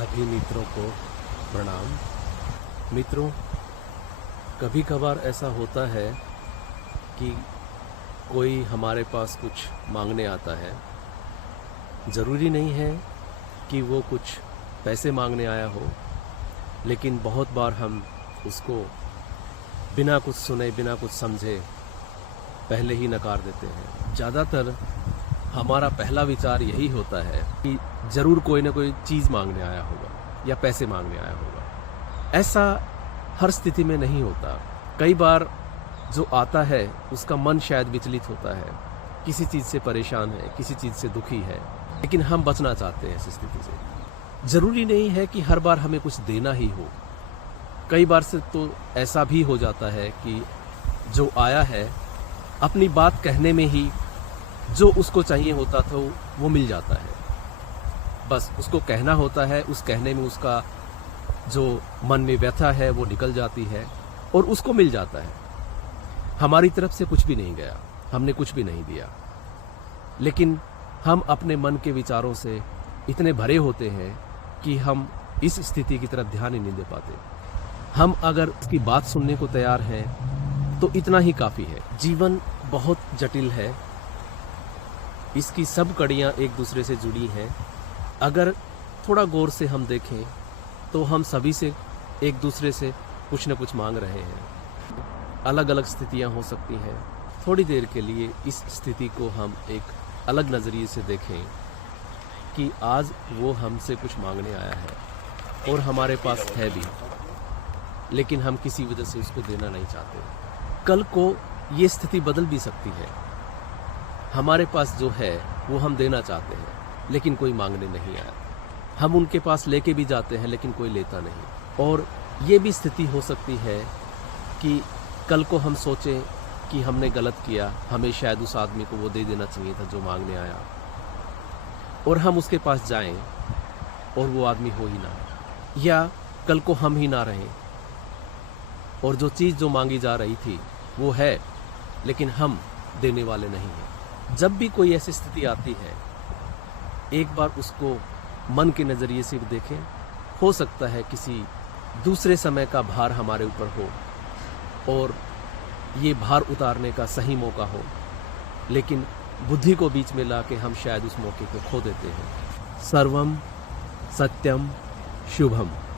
सभी मित्रों को प्रणाम। मित्रों, कभी कभार ऐसा होता है कि कोई हमारे पास कुछ मांगने आता है। ज़रूरी नहीं है कि वो कुछ पैसे मांगने आया हो, लेकिन बहुत बार हम उसको बिना कुछ सुने, बिना कुछ समझे पहले ही नकार देते हैं। ज़्यादातर हमारा पहला विचार यही होता है कि ज़रूर कोई ना कोई चीज़ मांगने आया होगा या पैसे मांगने आया होगा। ऐसा हर स्थिति में नहीं होता। कई बार जो आता है उसका मन शायद विचलित होता है, किसी चीज़ से परेशान है, किसी चीज़ से दुखी है, लेकिन हम बचना चाहते हैं ऐसी स्थिति से। ज़रूरी नहीं है कि हर बार हमें कुछ देना ही हो। कई बार से तो ऐसा भी हो जाता है कि जो आया है अपनी बात कहने में ही जो उसको चाहिए होता था वो मिल जाता है। बस उसको कहना होता है, उस कहने में उसका जो मन में व्यथा है वो निकल जाती है और उसको मिल जाता है। हमारी तरफ से कुछ भी नहीं गया, हमने कुछ भी नहीं दिया, लेकिन हम अपने मन के विचारों से इतने भरे होते हैं कि हम इस स्थिति की तरफ ध्यान ही नहीं दे पाते। हम अगर उसकी बात सुनने को तैयार हैं तो इतना ही काफ़ी है। जीवन बहुत जटिल है, इसकी सब कड़ियाँ एक दूसरे से जुड़ी हैं। अगर थोड़ा गौर से हम देखें तो हम सभी से एक दूसरे से कुछ न कुछ मांग रहे हैं। अलग अलग स्थितियाँ हो सकती हैं। थोड़ी देर के लिए इस स्थिति को हम एक अलग नज़रिए से देखें कि आज वो हमसे कुछ मांगने आया है और हमारे पास है भी, लेकिन हम किसी वजह से उसको देना नहीं चाहते। कल को ये स्थिति बदल भी सकती है। हमारे पास जो है वो हम देना चाहते हैं, लेकिन कोई मांगने नहीं आया। हम उनके पास लेके भी जाते हैं, लेकिन कोई लेता नहीं। और ये भी स्थिति हो सकती है कि कल को हम सोचें कि हमने गलत किया, हमें शायद उस आदमी को वो दे देना चाहिए था जो मांगने आया, और हम उसके पास जाएं और वो आदमी हो ही ना, या कल को हम ही ना रहें और जो चीज़ जो मांगी जा रही थी वो है, लेकिन हम देने वाले नहीं हैं। जब भी कोई ऐसी स्थिति आती है, एक बार उसको मन के नज़रिए से भी देखें। हो सकता है किसी दूसरे समय का भार हमारे ऊपर हो और ये भार उतारने का सही मौका हो, लेकिन बुद्धि को बीच में ला के हम शायद उस मौके को खो देते हैं। सर्वम सत्यम शुभम।